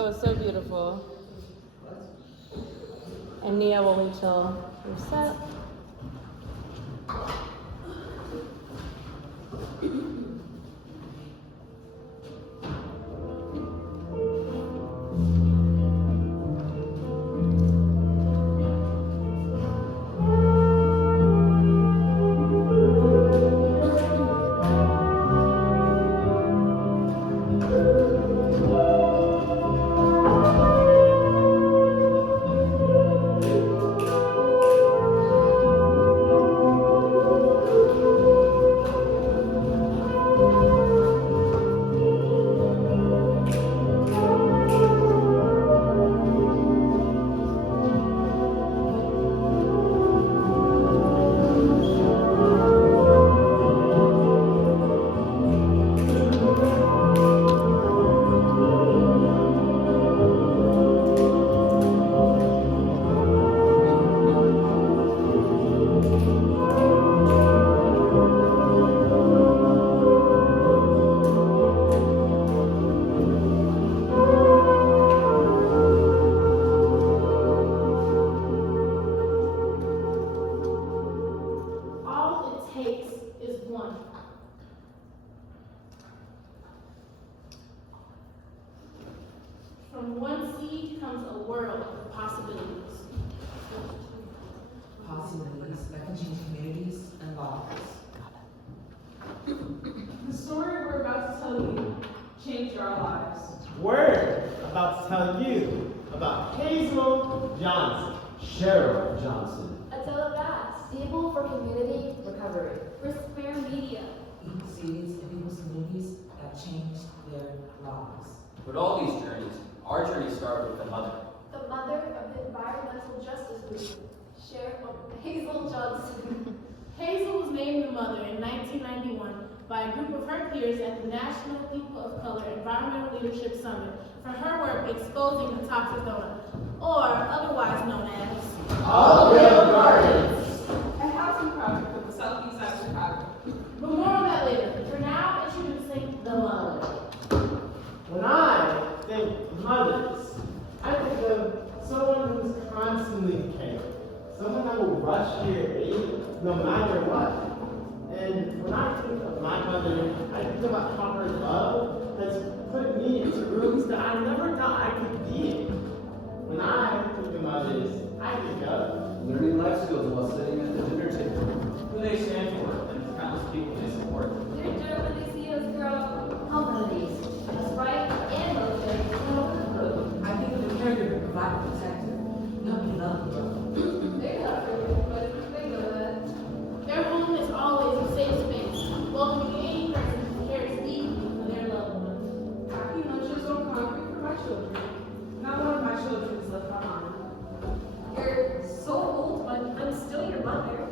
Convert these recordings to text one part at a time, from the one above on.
That was so beautiful. And Nia will wait till you're set. From one seed comes a world of possibilities. Possibilities that can change communities and lives. The story we're about to tell you changed our lives. We're about to tell you about Hazel Johnson, Cheryl Johnson, Adela Bass, Stable for Community Recovery. Respire Media. Eat seeds in people's communities that changed their lives. But all these journeys, our journey started with the mother. The mother of the environmental justice movement, Hazel Johnson. Hazel was named the mother in 1991 by a group of her peers at the National People of Color Environmental Leadership Summit for her work exposing the toxic odor, or otherwise known as Olive Gardens. A housing project of the southeast side of Chicago. But more on that later. For now, introducing the mother. When I think mothers, I think of someone who's constantly caring, someone that will rush to your aid no matter what. And when I think of my mother, I think about how her love has put me into rooms that I never thought I could be in. When I think of mothers, I think of learning life skills while sitting at the dinner table. Who they stand for, and the countless people they support. They're there when they see us grow. Humanities, us right and motivate, and over the group. I think of the caregiver, provider, protector, helping love grow. They're not for you, but they know that. Their home is always a safe space, welcoming any person who cares deeply for their loved ones. Packing lunches on concrete for my children. Not one of my children is left behind. You're so old, but I'm still your mother.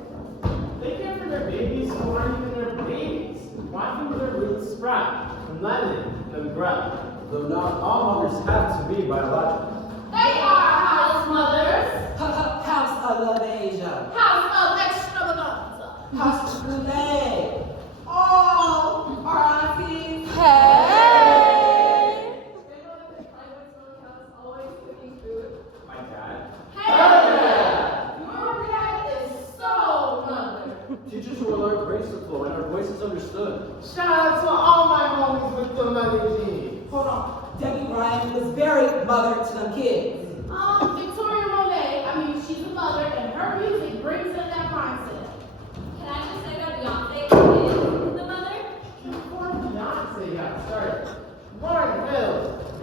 they care for their babies who aren't even their babies, watching their roots sprout and letting them grow. Though not all mothers have to be biological. They are house mothers, House of Love Asia. house of extravaganza. House of Goulet. All our aunties. Hey! They know that the private school is always cooking food. My dad. Hey! Your dad is so mother. Teachers who will learn graceful and our voices understood. Shout out to all my homies with the mother genes. Hold on. Debbie Ryan was very mother to them kids. Victoria Monet, she's a mother, and her music brings in that mindset. Can I just say that Beyonce is the mother? Before Beyonce got started, Lauren Hill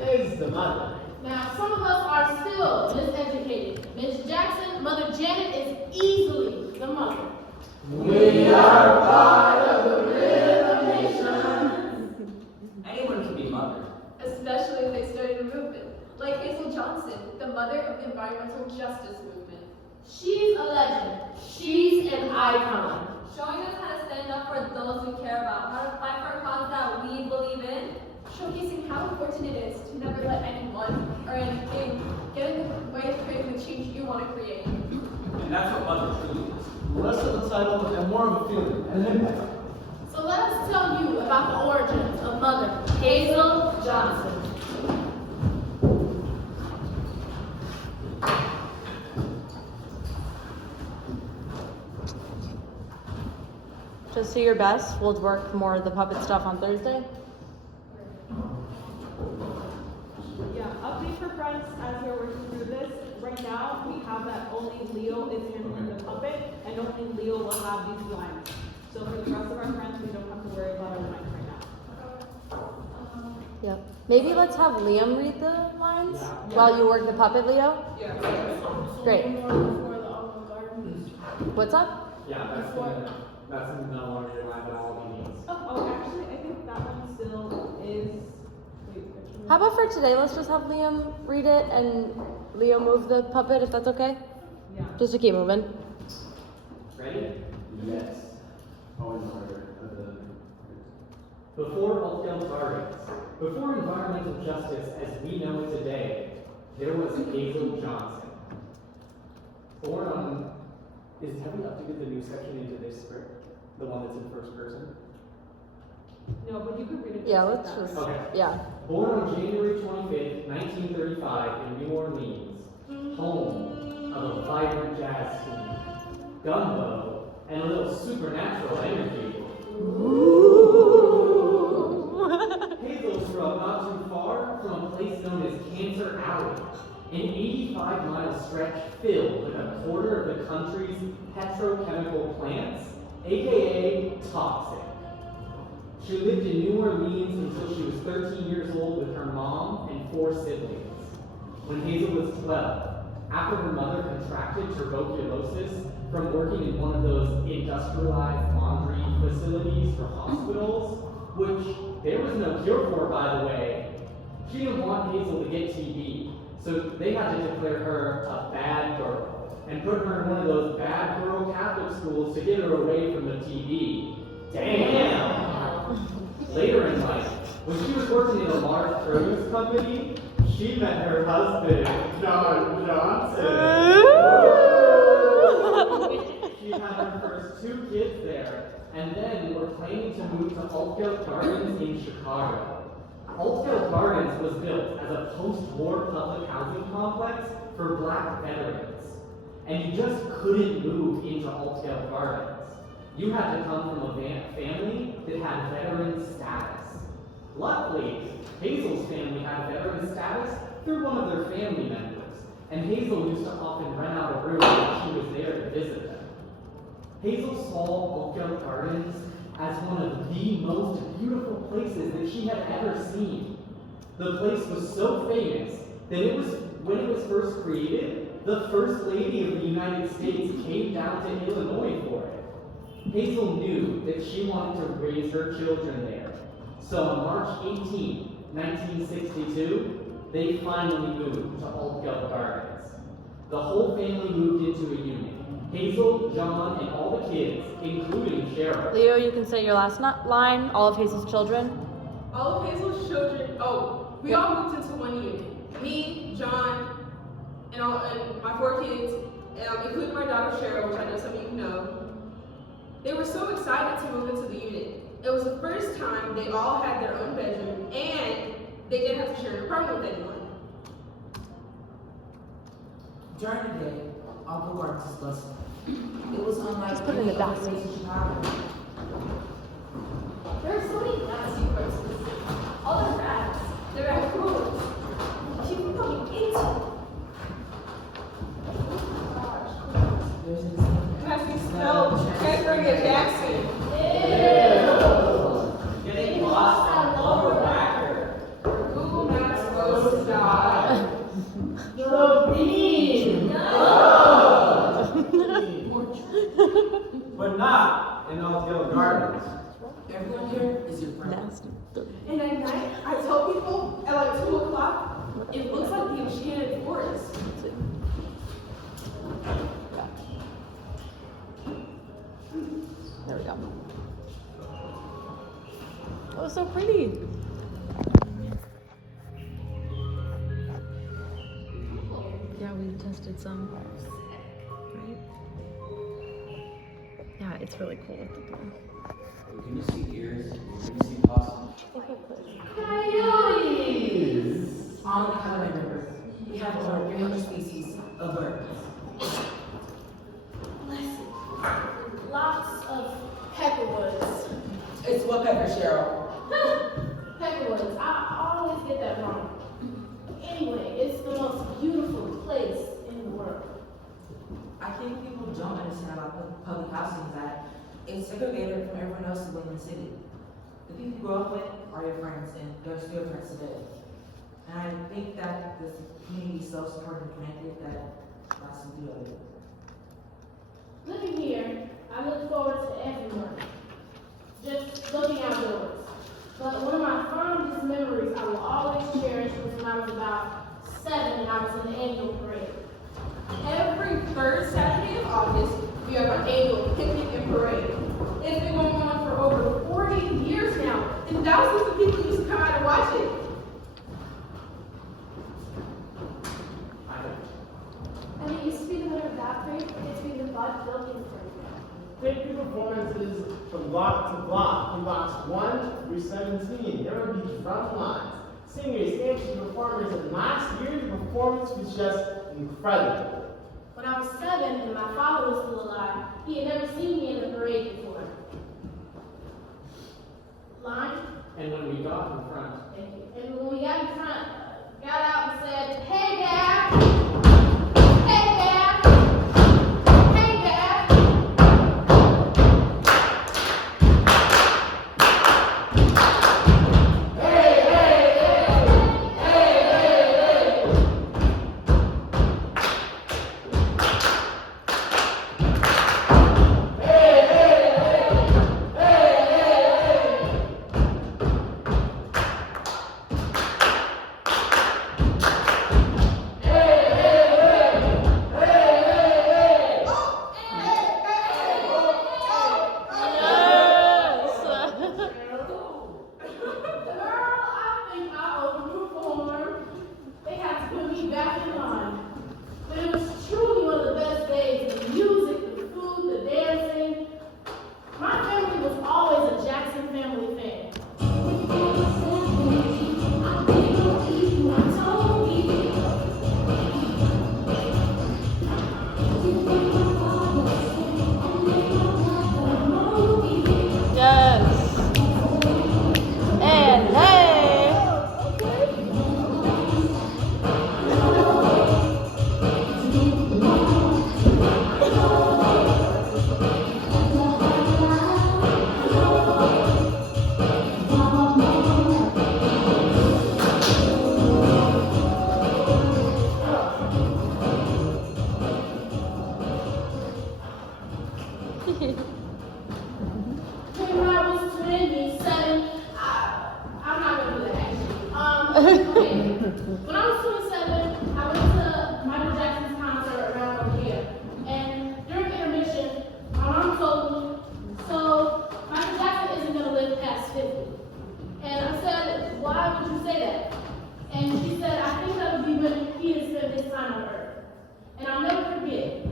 is the mother. Now, some of us are still miseducated. Miss Jackson, Mother Janet is easily the mother. We are part of the rhythm nation. Anyone can be mother. Especially if they studied the movement. Like Hazel Johnson, the mother of the environmental justice movement. She's a legend. She's an icon. Showing us how to stand up for those we care about, how to fight for a cause that we believe in. Showcasing how important it is to never let anyone or anything get in the way of creating the change you want to create. And that's what mother truly is. The rest of the title and more of a feeling and an impact. So let us tell you about the origins of Mother Hazel Johnson. Just do your best. We'll work more of the puppet stuff on Thursday. Yeah, update for friends as we're working through this. Right now, we have that only Leo is handling the puppet, and only Leo will have these lines. So for the rest of our friends, we don't have to worry about our lines right now. Yep. Maybe let's have Liam read the lines while you work the puppet, Leo. Yeah. Great. Before the Olive Garden. What's up? Yeah, that's no longer your line, but all he needs. Oh, actually, I think that one still is. Wait, which one? How about for today, let's just have Liam read it and Leo move the puppet, if that's okay? Yeah. Just to keep moving. Ready? Yes. Oh, in order. Before Oakdale Gardens, before environmental justice as we know it today, there was Hazel Johnson. Born on, have we updated the new section into this script? The one that's in first person? No, but you could read it. Yeah, like let's that, just, right? Okay. yeah. Born on January 25th, 1935 in New Orleans, home of a vibrant jazz scene, gumbo, and a little supernatural energy. Hazel grew up not too far from a place known as Cancer Alley, an 85-mile stretch filled with a quarter of the country's petrochemical plants, aka toxic. She lived in New Orleans until she was 13 years old with her mom and 4 siblings. When Hazel was 12, after her mother contracted tuberculosis from working in one of those industrialized laundry facilities for hospitals, which there was no cure for, by the way, she didn't want Hazel to get TB, so they had to declare her a bad girl and put her in one of those bad girl Catholic schools to get her away from the TB. Damn! Later in life, when she was working in a large produce company, she met her husband, John Johnson. She had her first 2 kids there, and then were planning to move to Oakdale Gardens in Chicago. Oakdale Gardens was built as a post-war public housing complex for Black veterans, and you just couldn't move into Oakdale Gardens. You had to come from a family that had veteran status. Luckily, Hazel's family had veteran status through one of their family members, and Hazel used to often rent out a room when she was there to visit them. Hazel saw Oakdale Gardens as one of the most beautiful places that she had ever seen. The place was so famous that when it was first created, the First Lady of the United States came down to Illinois for it. Hazel knew that she wanted to raise her children there. So on March 18, 1962, they finally moved to Oakdale Gardens. The whole family moved into a unit. Hazel, John, and all the kids, including Cheryl. Leo, you can say your last line, all of Hazel's children. All of Hazel's children, we all moved into one unit. Me, John, and my 4 kids, including my daughter Cheryl, which I know some of you know. They were so excited to move into the unit. It was the first time they all had their own bedroom, and they didn't have to share an apartment with anyone. During the day, Oakdale Gardens is bustling. It was unlike Just put it in the any other basket. place in Chicago. There are so many nasty places. All the rats. There are rules. People coming into. There's this Nasty smell. Can't bring it, Jackson. Getting lost on Lower Wacker. Google Maps goes to die. The bean! But not in Oakdale Gardens. everyone here is your friend. Nasty. And at night, I tell people at like 2 o'clock, it looks like the enchanted forest. There we go. Oh, so pretty. Yeah, we tested some. Right? Yeah, it's really cool with the blue. Can you see ears? Can you see possum? Coyotes! On the Colorado River, we have over 300 species of birds. Lots of peckerwood. what pepper, Cheryl? Peckerwoods. I always get that wrong. Anyway, it's the most beautiful place in the world. I think people don't understand about public housing that it's segregated from everyone else who lives in the city. The people you grow up with are your friends, and they're still your friends today. And I think that this community is so supportive and connected that that's some good of it. Living here, I look forward to everyone. Just looking outdoors. But one of my fondest memories I will always cherish was when I was about 7 and I was in the annual parade. Every third Saturday of August, we have our annual picnic and parade. It's been going on for over 40 years now, and thousands of people used to come out and watch it. And it used to be the winner of that parade, it gets to be the God building parade. Thank you performances from block to block, from blocks 1 through 17. There will be drum lines, singers, dancers, performers, and last year the performance was just incredible. When I was 7 and my father was still alive, he had never seen me in the parade before. Line? And when we got in front, Thank you. And when we got in front, got out and said, "Hey, Dad! Hey, Dad! Hey, Dad!" When I was 27, I'm not gonna do that actually. Okay. When I was 27, I went to Michael Jackson's concert around over here. And during intermission, my mom told me, "So Michael Jackson isn't gonna live past 50. And I said, "Why would you say that?" And she said, "I think that would be when he had spent his time on Earth." And I'll never forget,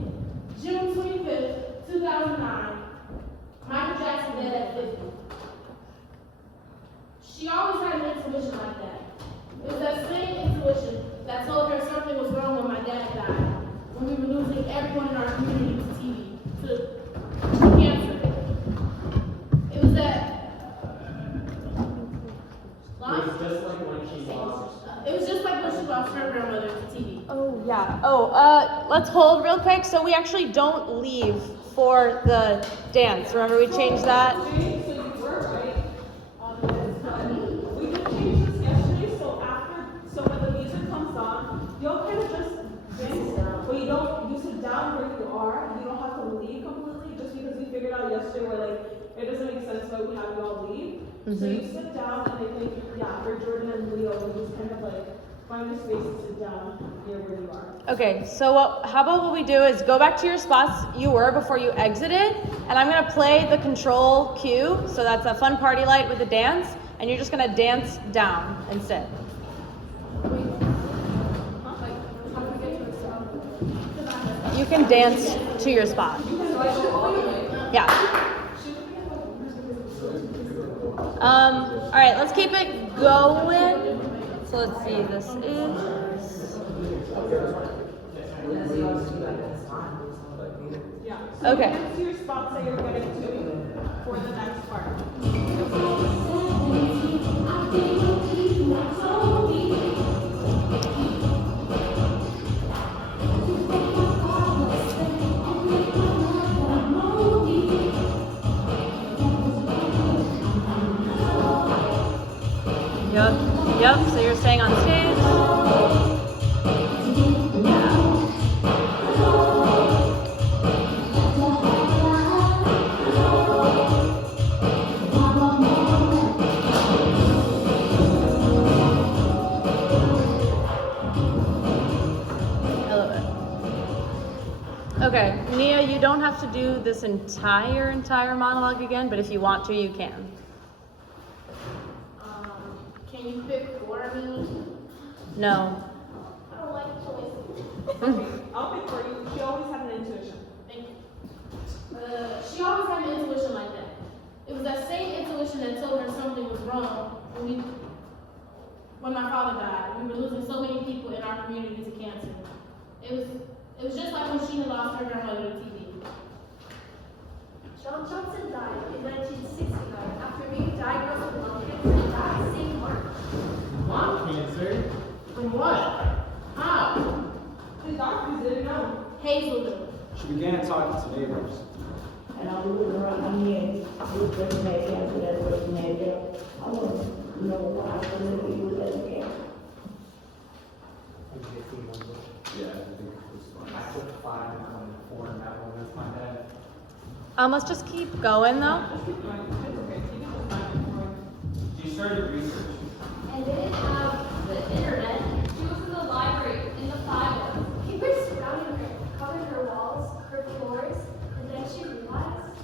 June 25th, 2009, Michael Jackson dead at 50. She always had an intuition like that. It was that same intuition that told her something was wrong when my dad died, when we were losing everyone in our community to TV, to cancer. It was that. it was just like when she lost. It was just like when she lost her grandmother to TV. Oh, yeah. Oh, let's hold real quick. So we actually don't leave for the dance. Remember we changed that? So you were right. We did change this yesterday, so when the music comes on, you'll kind of just dance, but you sit down where you are. You don't have to leave completely, just because we figured out yesterday where it doesn't make sense why we have you all leave. So you sit down, and I think, for Jordan and Leo, we just kind of find your space to sit down near where you are. Okay, so how about what we do is go back to your spots you were before you exited, and I'm gonna play the control cue, so that's a fun party light with a dance, and you're just gonna dance down and sit. You can dance to your spot. Yeah. All right, let's keep it going. So let's see, this is. Yeah. So Okay. dance to your spots that you're getting to for the next part. Okay, Nia, you don't have to do this entire monologue again, but if you want to, you can. Can you pick for me? No. I don't like choices. Okay, I'll pick for you. She always had an intuition. Thank you. She always had an intuition like that. It was that same intuition that told her something was wrong when my father died. We were losing so many people in our community to cancer. It was just like when Sheena lost her grandmother to TB. John Johnson died in 1969 after being diagnosed with lung cancer that same March. Lung cancer? From what? How? The doctors didn't know. Hazelville. She began talking to neighbors. And I was looking around my head, this person had cancer, that person had cancer. I want to know why I believe he was having cancer. Yeah, I think it was fun. I took 5 and I went 4 in that one. That's my bad. Let's just keep going though. Just keep going. It's okay. You can just find it for it. She started research. And they didn't have the internet. She was in the library, in the files. Papers surrounding her, covered her walls, her floors, and then she realized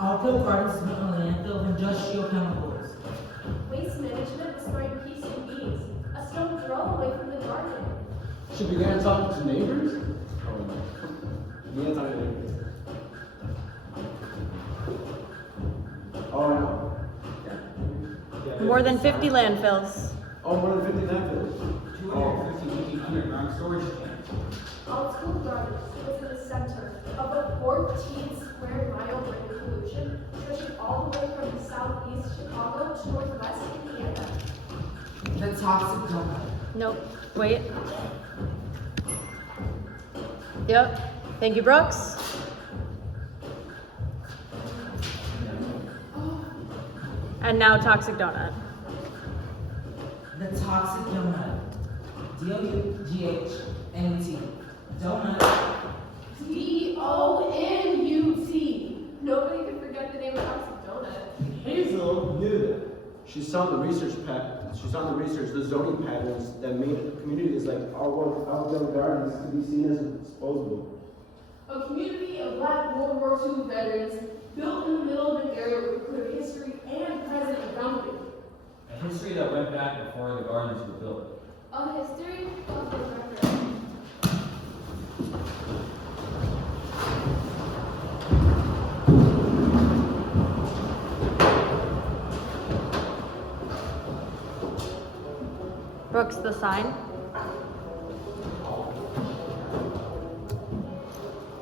Outfield Gardens is built on a landfill of industrial chemicals. waste management was throwing PCBs, a stone throw away from the garden. She began talking to neighbors? Oh, no. She began talking to neighbors. Oh, no. Yeah. More than 50 landfills. Oh, more than 50 landfills. 250 underground storage tanks. Outfield Gardens was in the center of a 14-square-mile ring of pollution, stretching all the way from southeast Chicago to northwest Indiana. The toxic donut. Nope. Wait. Yep. Thank you, Brooks. And now Toxic Donut. The toxic donut. D-O-U-G-H-N-U-T. Donut. D-O-N-U-T. Nobody could forget the name of Toxic Donut. Hazel knew that. She saw the research the zoning patterns that made communities like Outfield Gardens to be seen as disposable. A community of Black World War II veterans built in the middle of an area with clear history and present boundaries. A history that went back before the gardens were built. A history of the record. Brooks, the sign.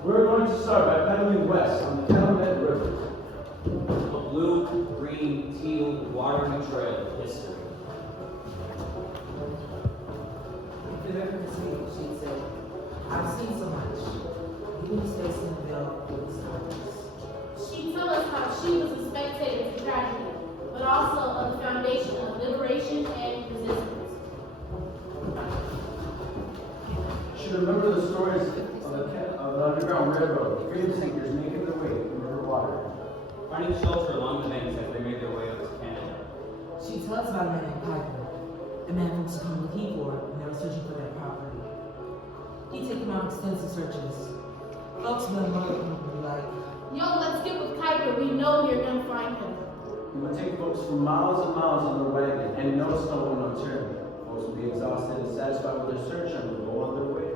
We're going to start by pedaling west on the Calumet River. A blue, green, teal, watery trail of history. If you ever could see it, she'd say, I've seen so much. Even the space in the veil with the stars. She'd tell us how she was a spectator to tragedy, but also of the foundation of liberation and resistance. She remembered the stories of the Underground Railroad, freedom seekers making their way through river water. Finding shelter along the banks as they made their way up to Canada. She'd tell us about a man named Piper, a man from Tacoma he for when they were searching for their property. He'd take them on extensive searches. Folks with mother would be like, Yo, let's get with Kuiper. We know you're gonna find him. It would take folks for miles and miles on the wagon, and no stone would unturn. Folks would be exhausted and satisfied with their search and would go on their way.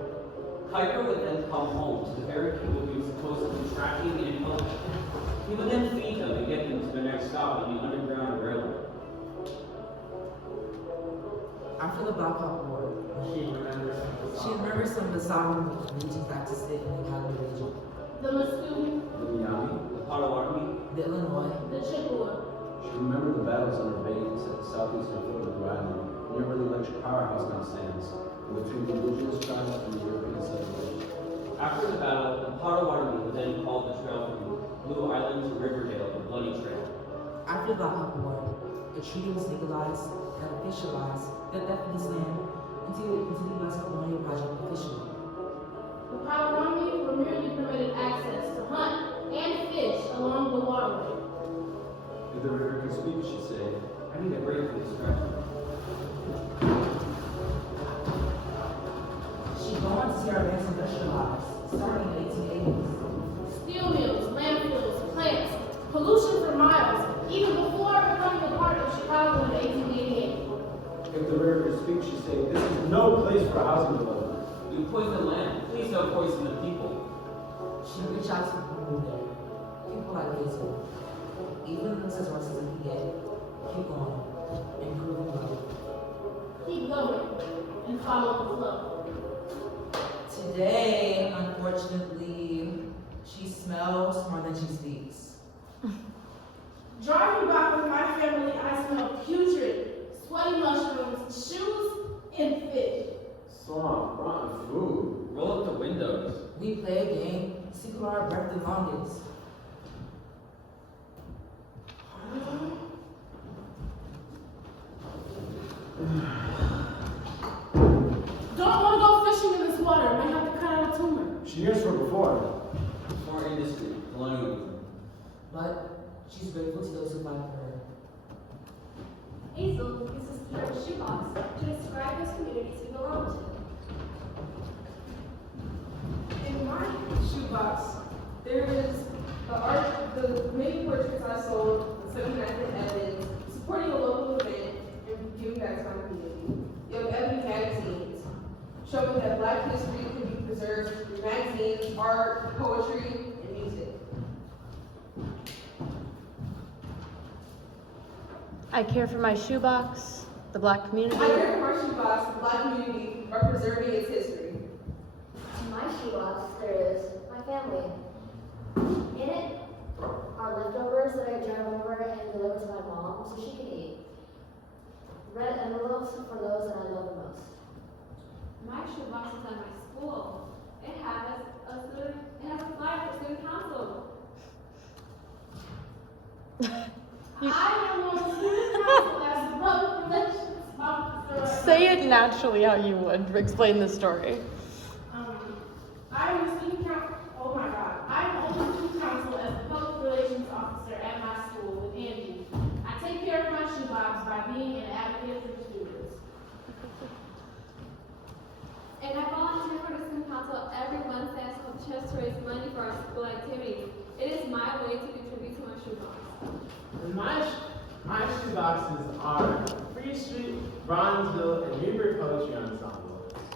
Kuiper would then come home to the very people he was supposed to be tracking and helping. He would then feed them and get them to the next stop on the Underground Railroad. after the Black Hawk War, she remembers some of the sovereign regions that existed in the Calumet region. The Muscogee, The Miami. The Potawatomi. The Illinois. the Chippewa. She remembered the battles under Vegas at the southeastern foot of the island, near where the electric powerhouse now stands, and between the indigenous tribes and the European settlers. After the battle, the Potawatomi would then call the trail from Blue Island to Riverdale the Bloody Trail. After the Black Hawk War, a treaty was legalized that officialized the theft of this land into the U.S. colonial project officially. The Potawatomi were merely permitted access to hunt and fish along the waterway. If the river could speak, she'd say, I need a break from this stretch. She'd go on to see our lands industrialized, starting in the 1880s. Steel mills, landfills, plants, pollution for miles, even before becoming a part of Chicago in 1888. If the river could speak, she'd say, this is no place for housing development. You poison the land. Please don't poison the people. She reached out to people who there. People like Hazel. Even as resources we get, keep going, improving life. Keep going and follow the flow. Today, unfortunately, she smells more than she speaks. Driving back with my family, I smell putrid, sweaty mushrooms, shoes, and fish. Swamp, rotten food. Roll up the windows. We play a game, see who our breath the longest. Don't want to go fishing in this water. Might have to cut out a tumor. She yearns for before. More industry. Colonialism. But she's grateful to those who fight for her. Hazel uses her shoebox to describe those communities we belong to. In my shoebox, there is the many portraits I sold, the 79th evidence, supporting a local event, and giving back to my community. You have ebony magazines, showing that Black history can be preserved through magazines, art, poetry, and music. I care for my shoebox, the Black community. I care for my shoebox, the Black community, by preserving its history. In my shoebox, there is my family. In it are leftovers that I drive over and deliver to my mom so she can eat. Red envelopes for those that I love the most. My shoebox is at my school. It has a flyer for student council. I am on student council as a public relations officer. Say it naturally how you would explain the story. I'm a student council. Oh my God! I'm on the student council as a public relations officer at my school with Angie. I take care of my shoebox by being an advocate for the students. And I volunteer for the student council every Wednesday as a chance to raise money for our school activities. It is my way to contribute to my shoebox. And my shoeboxes are Free Street, Bronzeville, and Newbury Poetry Ensemble.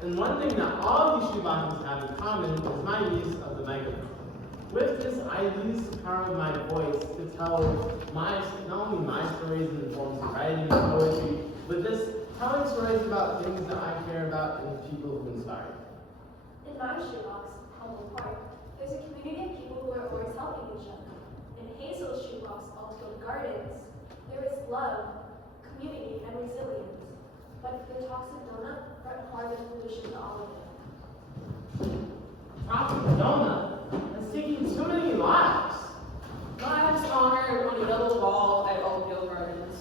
And one thing that all these shoeboxes have in common is my use of the microphone. With this, I use the power of my voice to tell not only my stories in the forms of writing and poetry, but just telling stories about things that I care about and people who inspire me. In my shoebox, Humble Park, there's a community of people who are always helping each other. In Hazel's shoebox, Altfield Gardens, there is love, community, and resilience. But the toxic donut brought harm and pollution to all of it. Toxic donut? That's taking too many lives. Lives honored on a yellow wall at Oakdale Gardens.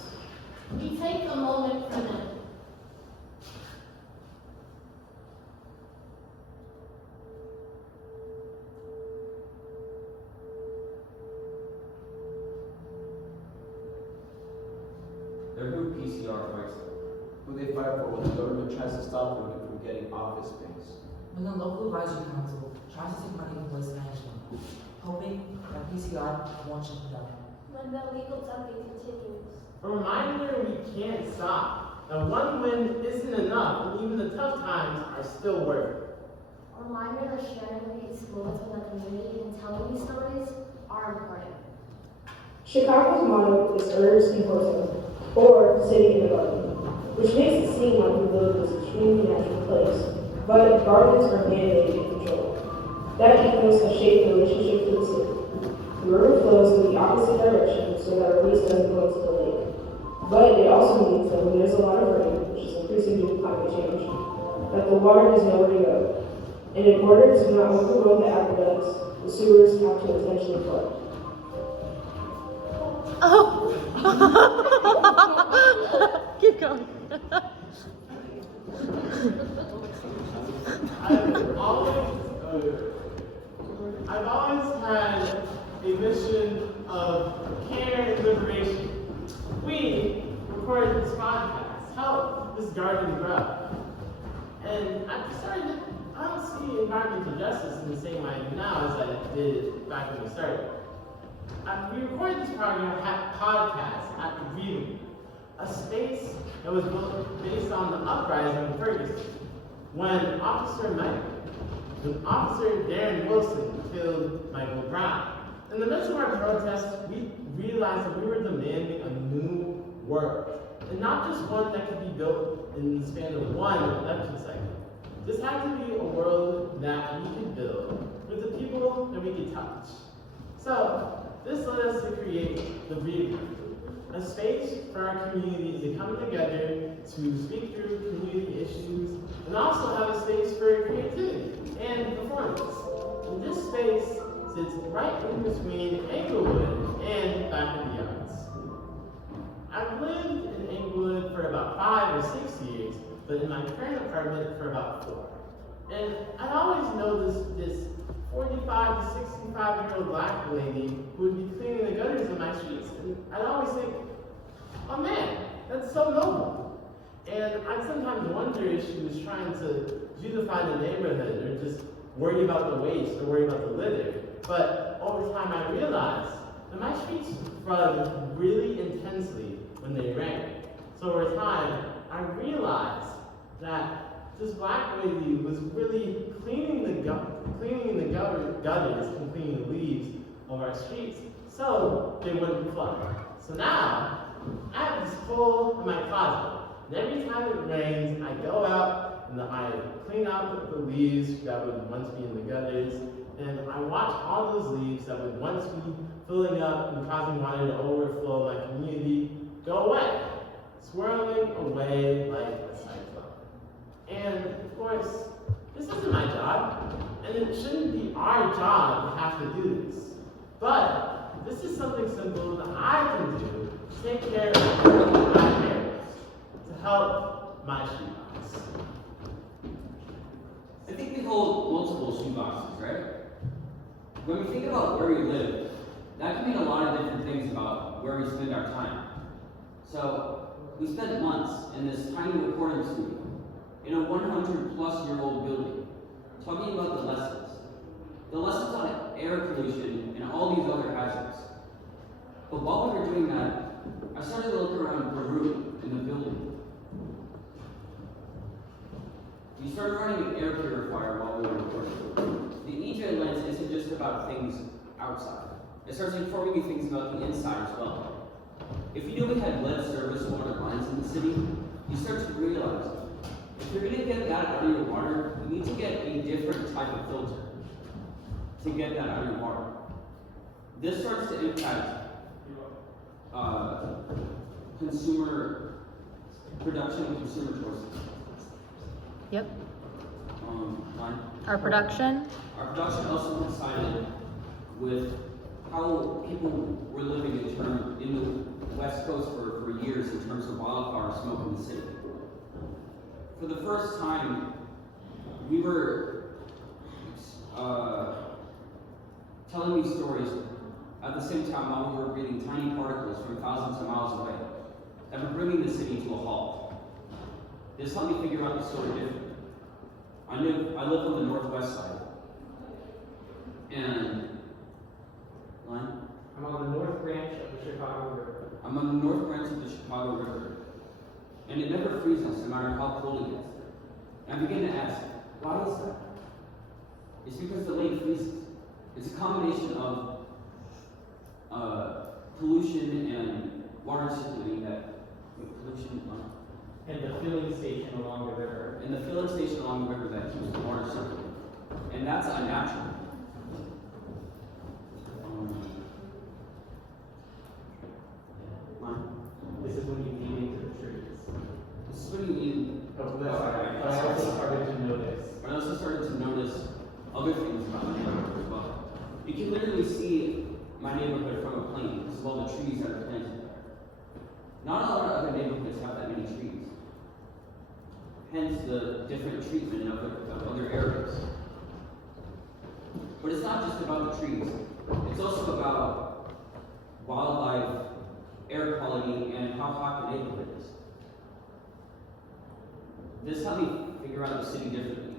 We take a moment for them. They're who PCR fights them. Who they fight for when the government tries to stop them from getting office space. When the local advisory council tries to take money from waste management, hoping that PCR won't shut them down. When the illegal dumping continues. A reminder we can't stop. That one win isn't enough, and even the tough times are still worth it. A reminder that sharing these moments with our community and telling these stories are important. Chicago's motto is Herbs and Horses, or City in the Garden, which makes it seem like we live in this extremely natural place, but gardens are man-made and controlled. That ethos has shaped the relationship to the city. The river flows in the opposite direction so that our waste doesn't go into the lake. But it also means that when there's a lot of rain, which is increasing due to climate change, that the water has nowhere to go. And in order to not overwhelm the aqueducts, the sewers have to intentionally flood. Oh! Keep going. I've always had a mission of care and liberation. We recorded this podcast, help this garden grow. And I decided I don't see see environmental justice in the same way now as I did back when we started. We recorded this podcast at the Green, a space that was built based on the uprising in Ferguson, when Officer Darren Wilson killed Michael Brown. In the midst of our protest, we realized that we were demanding a new world, and not just one that could be built in the span of one election cycle. This had to be a world that we could build with the people that we could touch. So, this led us to create the Breeding Room, a space for our communities to come together to speak through community issues, and also have a space for creativity and performance. And this space sits right in between Englewood and Back of the Arts. I've lived in Englewood for about 5 or 6 years, but in my current apartment for about 4. And I'd always noticed this 45 to 65-year-old black lady who would be cleaning the gutters in my streets. And I'd always think, oh man, that's so noble. And I'd sometimes wonder if she was trying to beautify the neighborhood or just worry about the waste or worry about the litter. But over time I realized that my streets flooded really intensely when they rain. So over time, I realized that this black lady was really cleaning the gutters and cleaning the leaves of our streets so they wouldn't flood. So now, I have this hole in my closet, and every time it rains, I go out and I clean out the leaves that would once be in the gutters, and I watch all those leaves that would once be filling up and causing water to overflow my community go away, swirling away like a cyclone. And of course, this isn't my job, and it shouldn't be our job to have to do this. But this is something simple that I can do to take care of my parents, to help my shoebox. I think we hold multiple shoeboxes, right? When we think about where we live, that can mean a lot of different things about where we spend our time. So, we spent months in this tiny recording studio in a 100-plus-year-old building, talking about the lessons on air pollution and all these other hazards. But while we were doing that, I started to look around the room in the building. We started running an air purifier while we were recording. The EJ lens isn't just about things outside. It starts informing you things about the inside as well. If you knew we had lead service water lines in the city, you start to realize if you're going to get that out of your water, you need to get a different type of filter to get that out of your water. This starts to impact consumer production and consumer choices. Yep. Our production also coincided with how people were living in the West Coast for years in terms of wildfire smoke in the city. For the first time, we were telling these stories at the same time while we were breathing tiny particles from thousands of miles away that were bringing the city to a halt. This helped me figure out the story differently. I live on the northwest side, and I'm on the north branch of the Chicago River. I'm on the north branch of the Chicago River, and it never freezes no matter how cold it gets. And I begin to ask, why is that? It's because the lake freezes. It's a combination of pollution and water circulating and the filling station along the river. And the filling station along the river that keeps the water circulating. And that's unnatural. This is when you eat into the trees. This is when you eat. I also started to notice. I also started to notice other things about my neighborhood as well. You can literally see my neighborhood from a plane because of all the trees that are planted there. Not a lot of other neighborhoods have that many trees. Hence the different treatment of other areas. But it's not just about the trees. It's also about wildlife, air quality, and how hot the neighborhood is. This helped me figure out the city differently.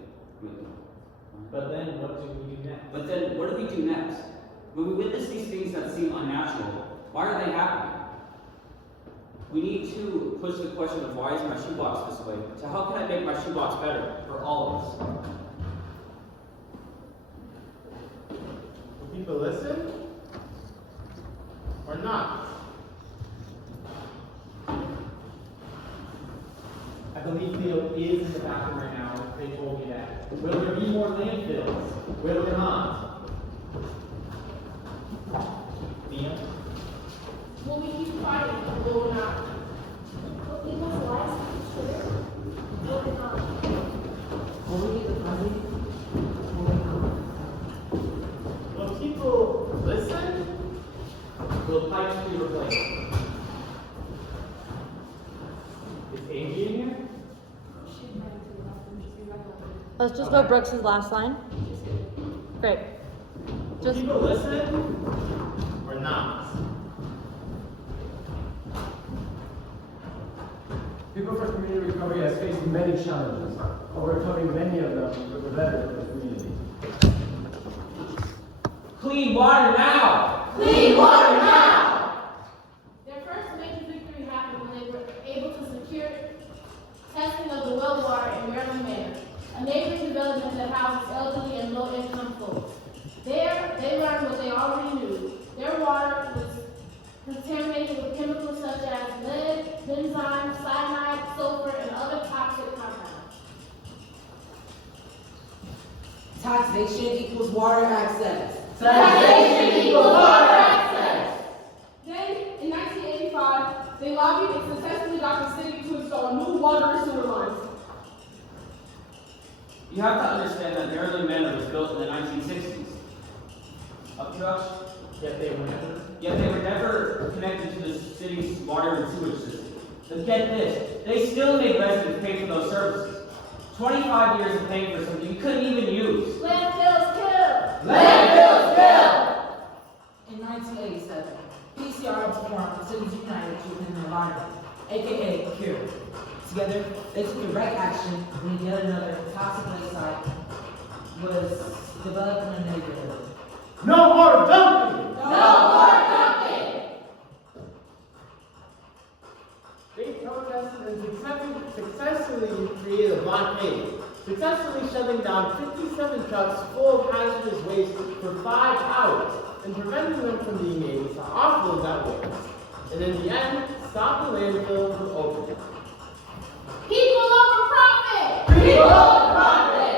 But then what do we do next? But then what do we do next? When we witness these things that seem unnatural, why are they happening? We need to push the question of why is my shoebox this way to how can I make my shoebox better for all of us? Will people listen? Or not? I believe Theo is in the bathroom right now. They told me that. Will there be more landfills? Will there not? Theo? Will we keep fighting or will we not? Will people's lives be considered? Will they not? Will we get the funding? Will we not? Will people listen? Will pipes be replaced? Is Angie in here? Let's just go Brooks' last line. Great. Will Just people listen? Or not? People for Community Recovery has faced many challenges, overcoming many of them with the benefit of the community. Clean water now! Clean water now! Their first major victory happened when they were able to secure testing of the well water in Maryland Manor, a neighboring development that houses elderly and low-income folks. There, they learned what they already knew. Their water was contaminated with chemicals such as lead, benzene, cyanide, sulfur, and other toxic compounds. Taxation equals water access. Taxation equals water access. Then, in 1985, they lobbied and successfully got the city to install new water and sewer lines. You have to understand that Maryland Manor was built in the 1960s. Up Josh? Yet they were never connected to the city's water and sewage system. But get this, they still made residents pay for those services. 25 years of paying for something you couldn't even use. Landfills kill! Landfills kill! In 1987, PCR was formed Cities United Children and Environment, aka CURE. Together, they took direct action when yet another toxic waste site was developed in the neighborhood. No more dumping! No more dumping! They protested and successfully created a blockade, successfully shutting down 57 trucks full of hazardous waste for 5 hours and preventing them from being able to offload that waste. And in the end, stopped the landfill from opening. People over profit! People over profit!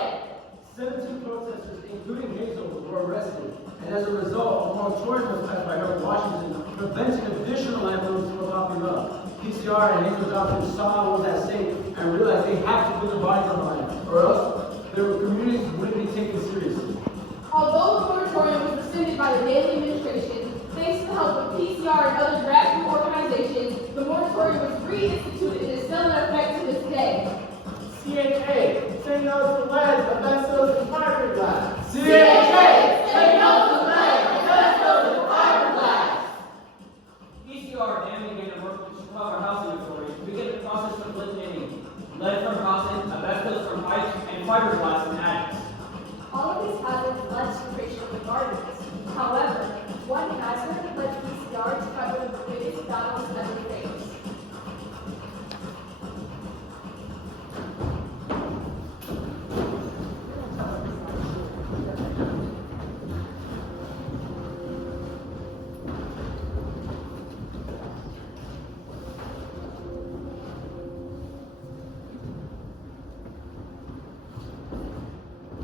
17 protesters, including Hazel, were arrested, and as a result, a moratorium was passed by Governor Washington preventing additional landfills from popping up. PCR and Hazel Johnson saw what was at stake and realized they had to put their bodies on the line, or else their communities wouldn't be taken seriously. Although the moratorium was rescinded by the Daley administration, thanks to the help of PCR and other grassroots organizations, the moratorium was reinstituted and is still in effect to this day. CHA, say no to lead, asbestos, and fiberglass. CHA, say no to lead, asbestos, and fiberglass. PCR and we begin to work with the Chicago Housing Authority to begin the process of eliminating lead from housing, asbestos from pipes, and fiberglass in attics. All of these hazards led to the creation of the gardens. However, one hazard led PCR to fight one of the biggest battles ever faced.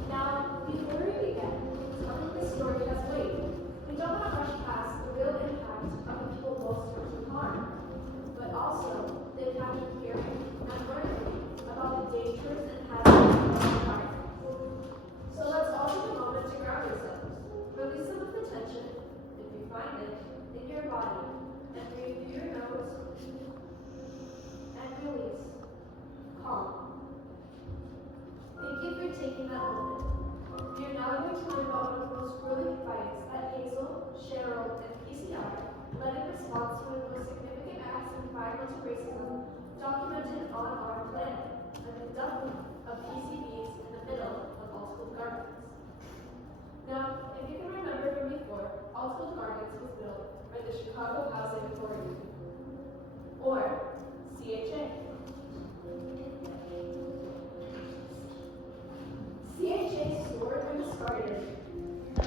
Now, before we begin, tell me this story has weight. We don't want to rush past the real impact of the people most to harm, but also the impact of hearing and learning about the dangers and hazards of the environment. So let's all take a moment to ground ourselves. Release some of the tension, if you find it, in your body, and breathe through your nose, and release. Calm. Thank you for taking that moment. We are now going to learn about one of the most grueling fights that Hazel, Cheryl, and PCR led in response to one of the most significant acts of environmental racism documented on our planet, the dumping of PCBs in the middle of multiple gardens.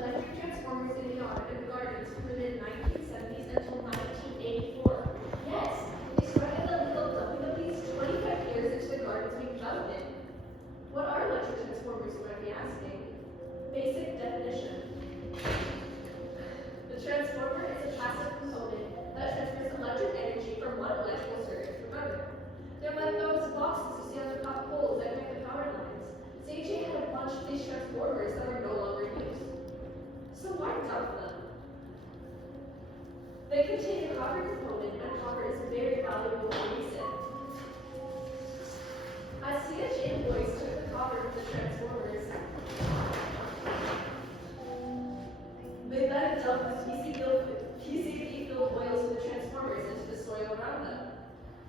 electric transformers in the yard and gardens from the mid-1970s until 1984. Yes, they started the legal dumping of these 25 years into the gardens being dumped in. What are electric transformers, you might be asking? Basic definition. The transformer is a passive component that transfers electric energy from one electrical circuit to another. They're like those boxes you see on the top poles that connect the power lines. CHA had a bunch of these transformers that were no longer used. So why dump them? They contain a copper component, and copper is a very valuable reason. As CHA employees took the copper from the transformers, they then dumped the PCB-filled oils from the transformers into the soil around them.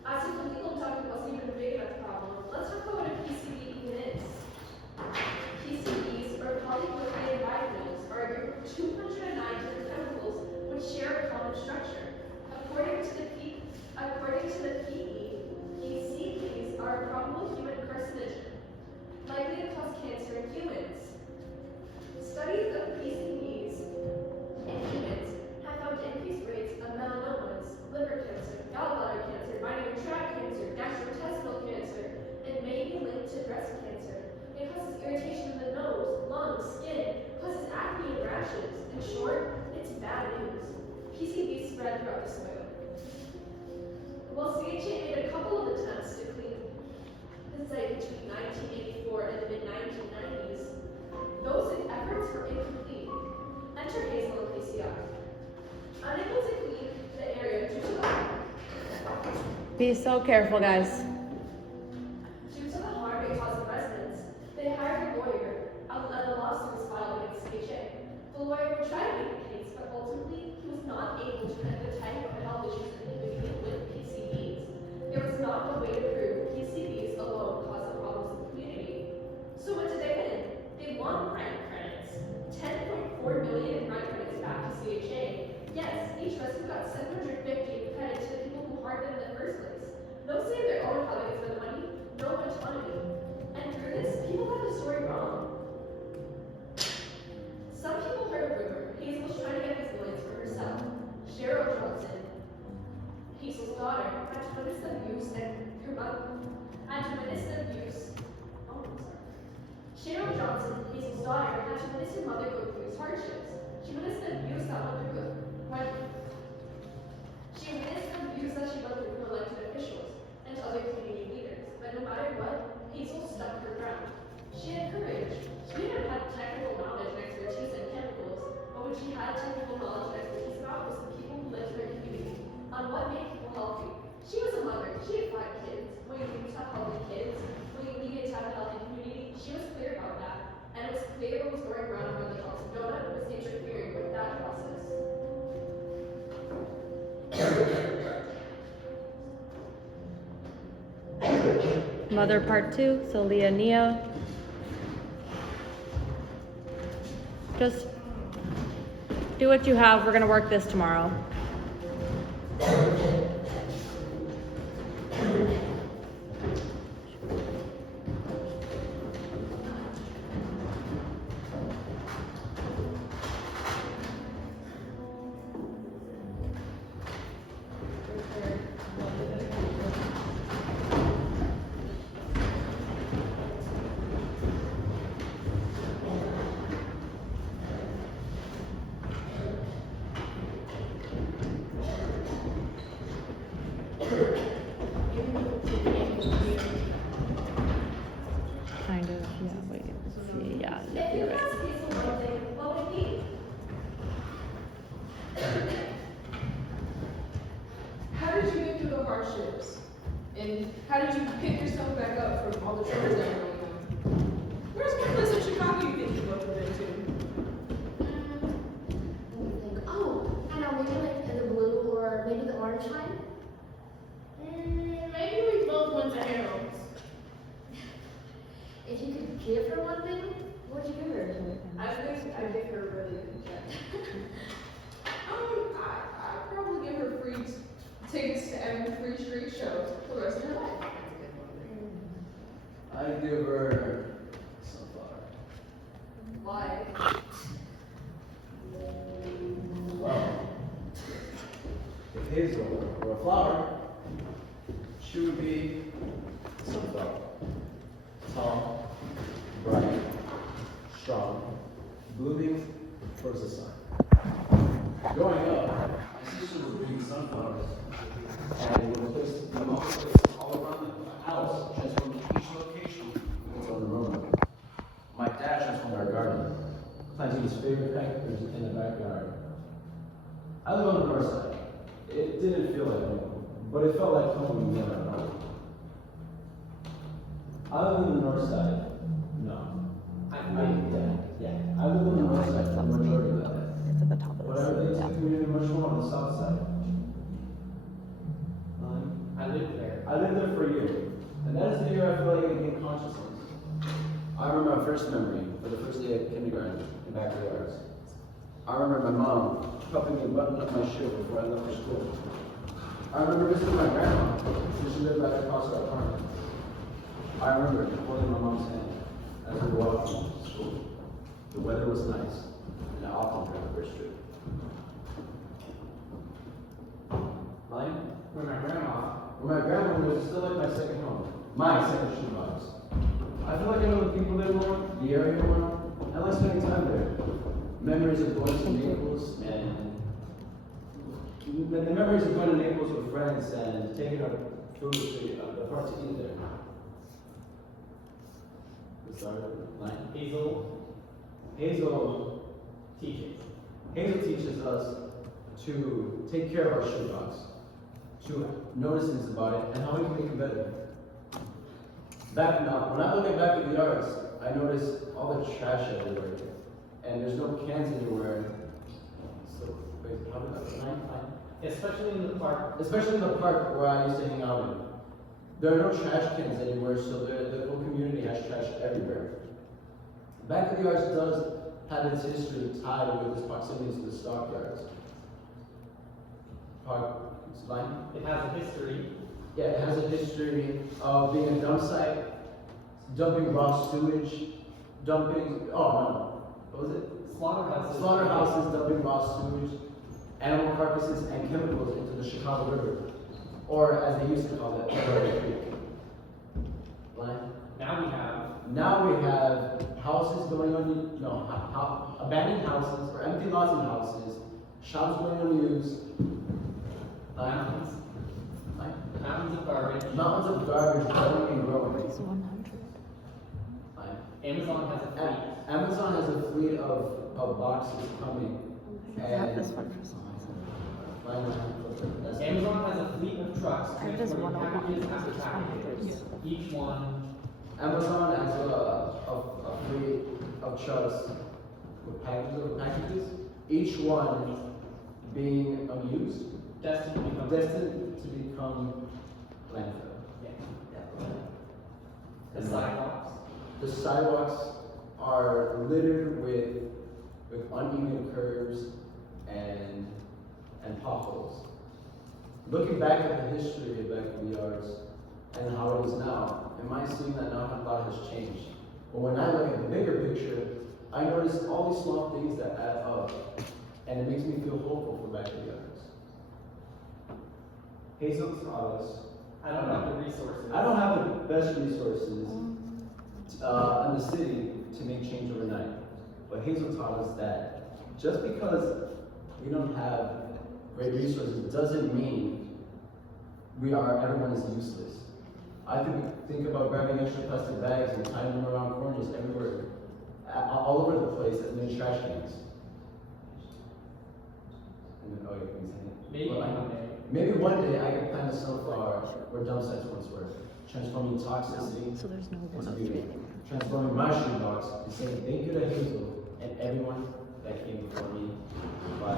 As if the legal dumping wasn't even a big enough problem, let's talk about what a PCB even is. PCBs, or polychlorinated biphenyls, are a group of 209 different chemicals which share a common structure. According to the PE, PCBs are a probable human carcinogen, likely to cause cancer in humans. Studies of PCBs in humans have found increased rates of melanomas, liver cancer, gallbladder cancer, binary tract cancer, gastrointestinal cancer, and may be linked to breast cancer. It causes irritation in the nose, lungs, skin, causes acne and rashes. In short, it's bad news. PCBs spread throughout the soil. While CHA made a couple of attempts to clean the site between 1984 and the mid-1990s, those efforts were incomplete. Enter Hazel and PCR. Unable to clean the area due to the Be so careful, guys. harm it caused the residents, they hired a lawyer, and a lawsuit was filed against CHA. The lawyer would try to make the case, but ultimately he was not able to connect the type of health issues individually with PCBs. There was not a way to prove PCBs alone caused the problems in the community. So what did they win? They won grant credits. 10.4 million in grant credits back to CHA. Yes, each rescue got 750 in credit to the people who harmed them in the first place. No say of their own how they spent the money, no autonomy. And through this, people got the story wrong. Some people heard a rumor Hazel was trying to get these millions for herself. Cheryl Johnson, Hazel's daughter, had to witness the abuse and her mother. Cheryl Johnson, Hazel's daughter, had to witness her mother go through these hardships. She witnessed the abuse that went through she witnessed the abuse that she went through from elected officials and other community leaders. But no matter what, Hazel stuck her ground. She had courage. She didn't have technical knowledge and expertise in chemicals, but what she had technical knowledge and expertise about was the people who lived in her community, on what made people healthy. She was a mother. She had 5 kids. When you need to have healthy kids, when you needed to have a healthy community, she was clear about that. And it was clear what was going around the Johnson donut was interfering with that process. Mother part 2, so Leah, Nia. Just do what you have. We're gonna work this tomorrow. Kind of, yeah, wait, see, yeah, you're right. What would it be? How did you get through the hardships? And how did you pick yourself back up from all the troubles that were going on? Where's one place in Chicago you think you both have been to? Let me think. Oh, I know, maybe like in the blue or maybe the orange line. Maybe we both went to Harold's. If you could give her one thing, what would you give her? I think I'd give her a really good check. I'd probably give her free tickets to every free street show for the rest of her life. I'd give her sunflower. Why? Hazel were a flower, she would be a sunflower. Tall, bright, strong, blooming towards the sun. Growing up, my sister would bring sunflowers and would place them all around the house, transforming each location into an aroma. My dad transformed our garden, planting his favorite cactus in the backyard. I live on the north side. It didn't feel like home, but it felt like home when we were at home. I live on the north side. No. Yeah. I live on the north side for the majority of that. It's at the top of But I really took community much more on the south side. I lived there. I lived there for a year. And that is the year I feel like I gained consciousness. I remember my first memory for the first day of kindergarten in backyards. I remember my mom helping me button up my shoe before I left for school. I remember visiting my grandma, since she lived right across our apartment. I remember holding my mom's hand as we were walking to school. The weather was nice, and I often took the first trip. Mine? With my grandma. Where my grandma was still like my second home, my second shoebox. I feel like I know the people there more, the area more. I like spending time there. Memories of going to Naples and the memories of going to Naples with friends and taking our food to apart to eat there. Let's start with line. Hazel teaches us to take care of our shoebox, to notice things about it, and how we can make it better. Back now, when I look back at the yards, I notice all the trash everywhere, and there's no cans anywhere. So, wait, how did that line? Especially in the park. Especially in the park where I used to hang out in. There are no trash cans anywhere, so the whole community has trash everywhere. Back at the yards does have its history tied with its proximity to the stockyards. Park, line? It has a history. Yeah, it has a history of being a dump site, dumping raw sewage, what was it? Slaughterhouses. Slaughterhouses dumping raw sewage, animal carcasses, and chemicals into the Chicago River, or as they used to call it, Prairie Creek. Line? Now we have houses going abandoned houses, or empty lots and houses, shops going unused, Mountains of garbage. Mountains of garbage growing and growing. It's 100. Amazon has a fleet. Amazon has a fleet of boxes coming. I have this one for some reason. Amazon has a fleet of trucks I have it as transporting 101. packages after It's packages. 100. Each one. Amazon has a fleet of trucks with packages, each one being unused, Destined to become landfill. The sidewalks. The sidewalks are littered with uneven curves and potholes. Looking back at the history of back of the yards and how it is now, it might seem that not a lot has changed. But when I look at the bigger picture, I notice all these small things that add up, and it makes me feel hopeful for back of the yards. Hazel taught us. I don't have the resources. I don't have the best resources in the city to make change overnight. But Hazel taught us that just because we don't have great resources doesn't mean everyone is useless. I think about grabbing extra plastic bags and tying them around corners everywhere, all over the place as many trash cans. And then, maybe one day I can plant a sunflower where dump sites once were, transforming toxicity So there's no into 103 beauty. anymore. Transforming my shoebox and saying thank you to Hazel and everyone that came before me by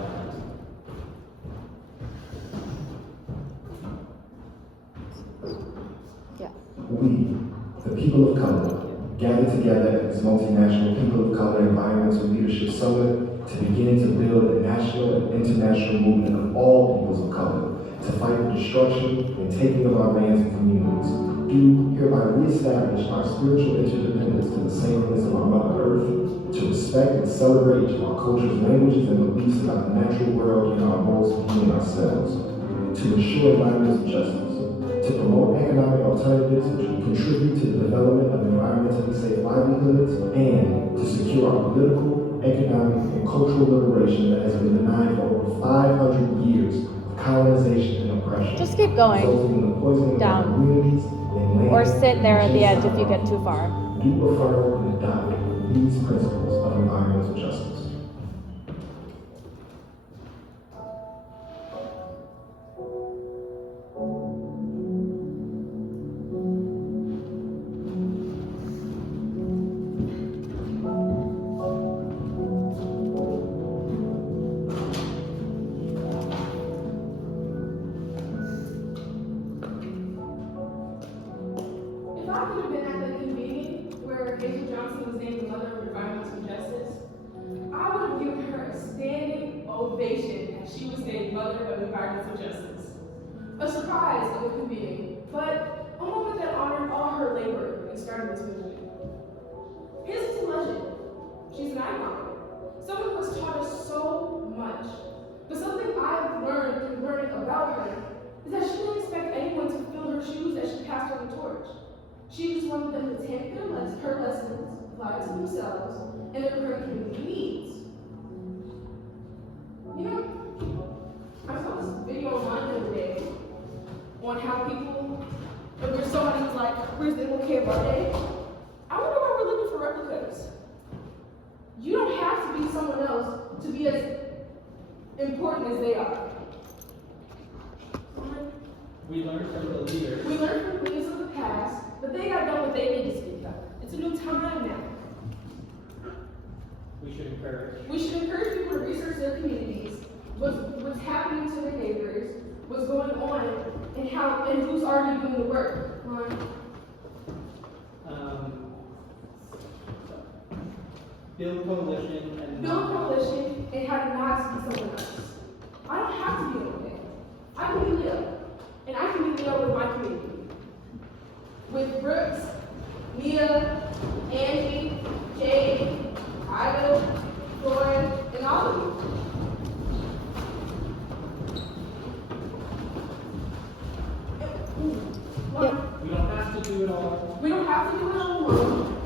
Yeah. We, the people of color, gather together at this multinational People of Color Environmental Leadership Summit to begin to build a national and international movement of all peoples of color to fight the destruction and taking of our lands and communities. Do hereby reestablish our spiritual interdependence to the sameness of our Mother Earth, to respect and celebrate our cultures, languages, and beliefs about the natural world and our roles in healing ourselves. to ensure environmental justice, to promote economic alternatives which will contribute to the development of environmentally safe livelihoods, and to secure our political, economic, and cultural liberation that has been denied for over 500 years of colonization and oppression. Just keep going. Resulting in the poisoning Down. of our communities and land. Or sit there at the edge genocide if you get too far. Do affirm and adopt these principles of environmental justice. If I could have been at the convening where Hazel Johnson was named the Mother of Environmental Justice, I would have given her a standing ovation as she was named Mother of Environmental Justice. A surprise of a convening, but a moment that honored all her labor in starting this movement. Hazel's a legend. She's an icon. Someone who has taught us so much. But something I've learned through learning about her is that she didn't expect anyone to fill her shoes as she passed on the torch. She just wanted them to take her lessons, apply it to themselves, and their current community needs. You know, I saw this video online the other day on how people, if there's somebody who's like, where's the MLK of our day? I wonder why we're looking for replicas. You don't have to be someone else to be as important as they are. We learned from the leaders. We learned from the leaders of the past, but they got done what they need to speak up. It's a new time now. We should encourage. We should encourage people to research their communities, what's happening to their neighbors, what's going on, and who's already doing the work. Build coalition and Build coalition and how to not be someone else. I don't have to be okay. I can be Leo, and I can be Leo with my community. With Brooks, Mia, Angie, Jade, Ida, Lauren, and all of you. we don't have to do it all. We don't have to do it all alone.